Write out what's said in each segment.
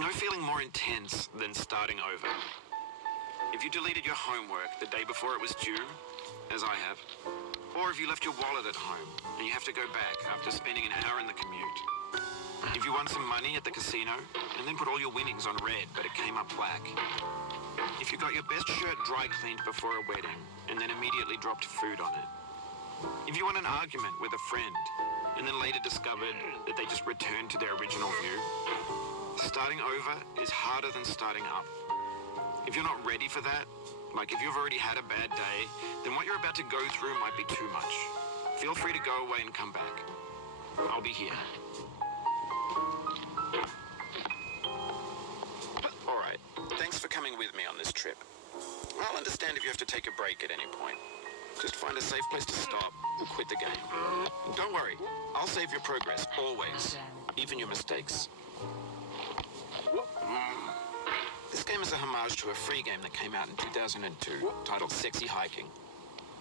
There's no feeling more intense than starting over. If you deleted your homework the day before it was due, as I have, or if you left your wallet at home and you have to go back after spending an hour in the commute. If you won some money at the casino and then put all your winnings on red but it came up black. If you got your best shirt dry cleaned before a wedding and then immediately dropped food on it. If you won an argument with a friend and then later discovered that they just returned to their original view. Starting over is harder than starting up. If you're not ready for that, like if you've already had a bad day, then what you're about to go through might be too much. Feel free to go away and come back. I'll be here. Alright, thanks for coming with me on this trip. I'll understand if you have to take a break at any point. Just find a safe place to stop and quit the game. Don't worry, I'll save your progress, always. Even your mistakes. This game is a homage to a free game that came out in 2002, titled Sexy Hiking.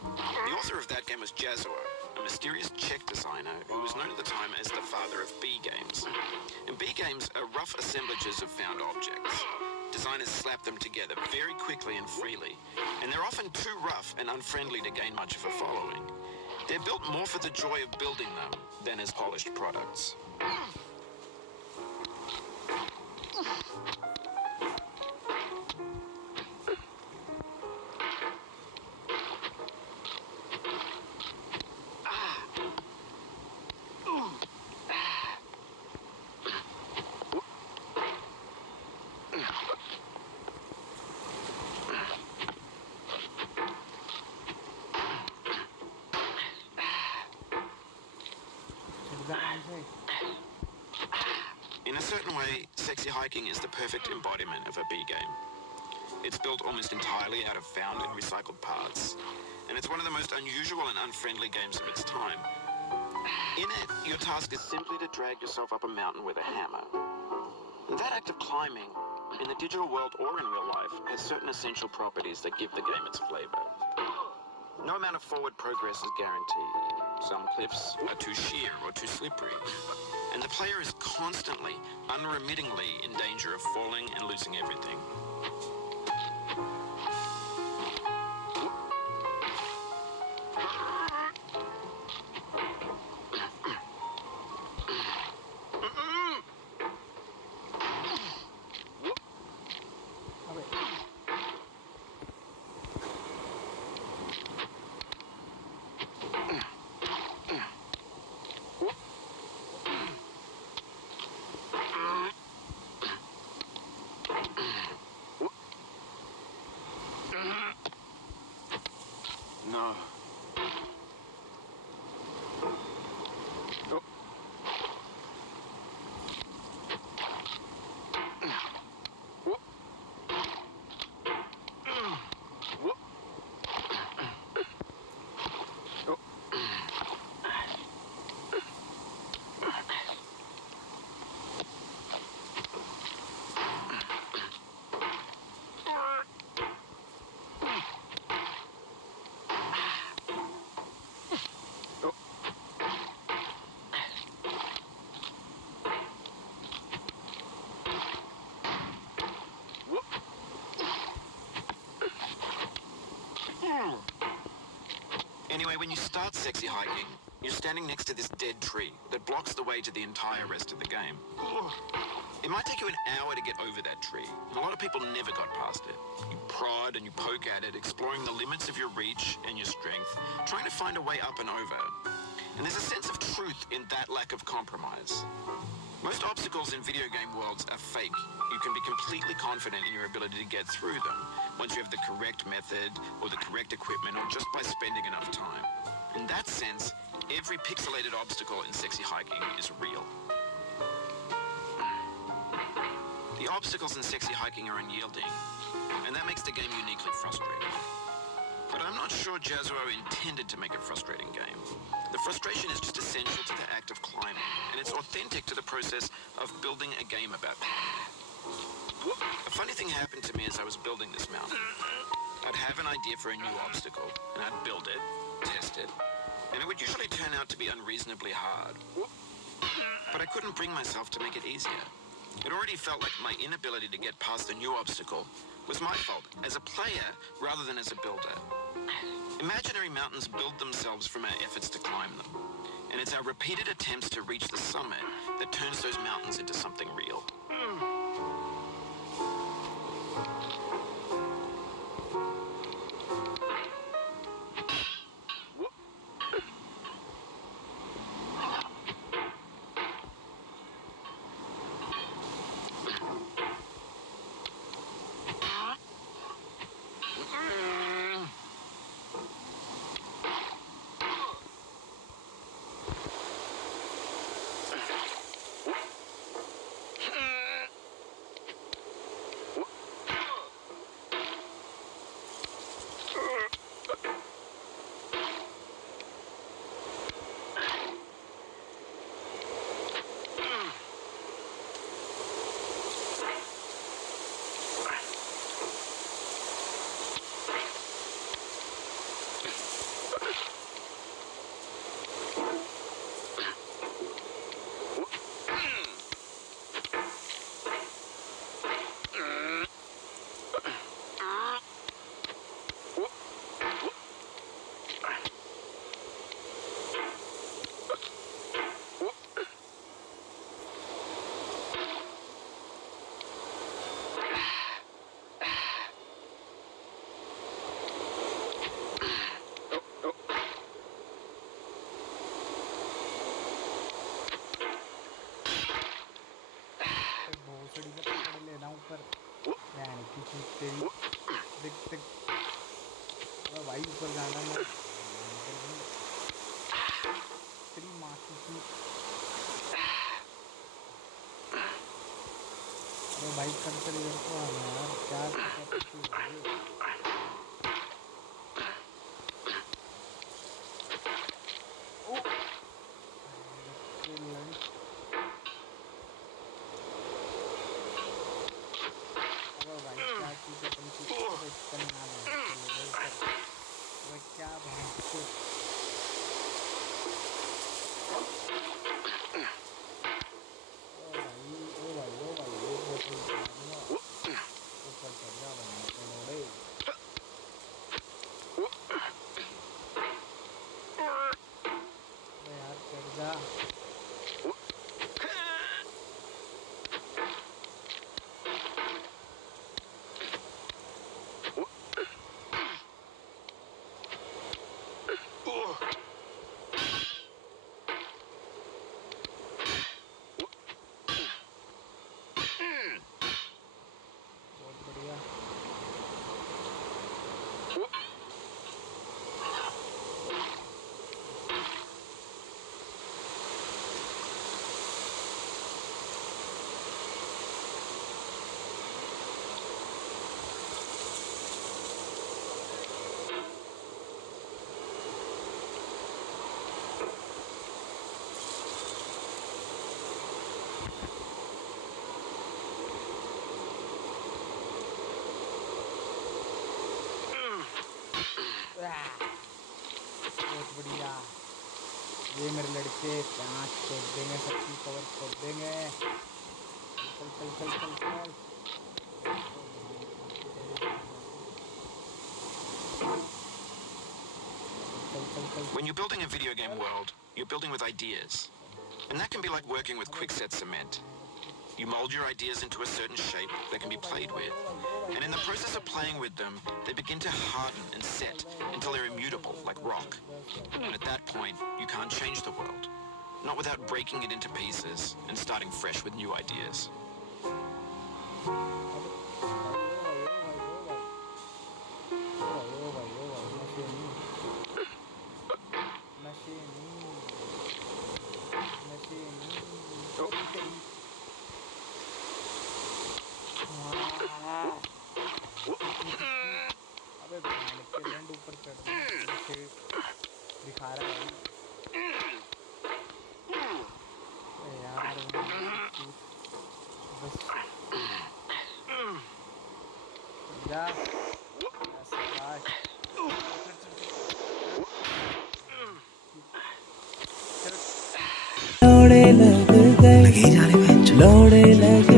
The author of that game was Jazzuo, a mysterious Czech designer who was known at the time as the father of B games. And B games are rough assemblages of found objects. Designers slap them together very quickly and freely, and they're often too rough and unfriendly to gain much of a following. They're built more for the joy of building them than as polished products. In a certain way, Sexy Hiking is the perfect embodiment of a B game. It's built almost entirely out of found and recycled parts, and it's one of the most unusual and unfriendly games of its time. In it, your task is simply to drag yourself up a mountain with a hammer. And that act of climbing, in the digital world or in real life, has certain essential properties that give the game its flavor. No amount of forward progress is guaranteed. Some cliffs are too sheer or too slippery, and the player is constantly, unremittingly in danger of falling and losing everything. No. Anyway, when you start Sexy Hiking, you're standing next to this dead tree that blocks the way to the entire rest of the game. It might take you an hour to get over that tree, and a lot of people never got past it. You prod and you poke at it, exploring the limits of your reach and your strength, trying to find a way up and over. And there's a sense of truth in that lack of compromise. Most obstacles in video game worlds are fake. You can be completely confident in your ability to get through them once you have the correct method or the correct equipment or just by spending enough time. In that sense, every pixelated obstacle in Sexy Hiking is real. The obstacles in Sexy Hiking are unyielding, and that makes the game uniquely frustrating. But I'm not sure Jazzuo intended to make a frustrating game. The frustration is just essential to the act of climbing, and it's authentic to the process of building a game about that. A funny thing happened to me as I was building this mountain. I'd have an idea for a new obstacle, and I'd build it, test it, and it would usually turn out to be unreasonably hard. But I couldn't bring myself to make it easier. It already felt like my inability to get past a new obstacle was my fault as a player rather than as a builder. Imaginary mountains build themselves from our efforts to climb them, and it's our repeated attempts to reach the summit that turns those mountains into something real. भाई ऊपर जाना है तेरी माँ की अरे भाई कल से इधर को आना यार क्या बहुत बढ़िया ये मेरे लड़के पाँच छोड़ देंगे सबकी कवर छोड़ देंगे चल चल चल चल चल When you're building a video game world, you're building with ideas. And that can be like working with quickset cement. You mold your ideas into a certain shape that can be played with. And in the process of playing with them, they begin to harden and set until they're immutable, like rock. And at that point, you can't change the world. Not without breaking it into pieces and starting fresh with new ideas. दिखा रहा है यार बस जा लौड़े लग गए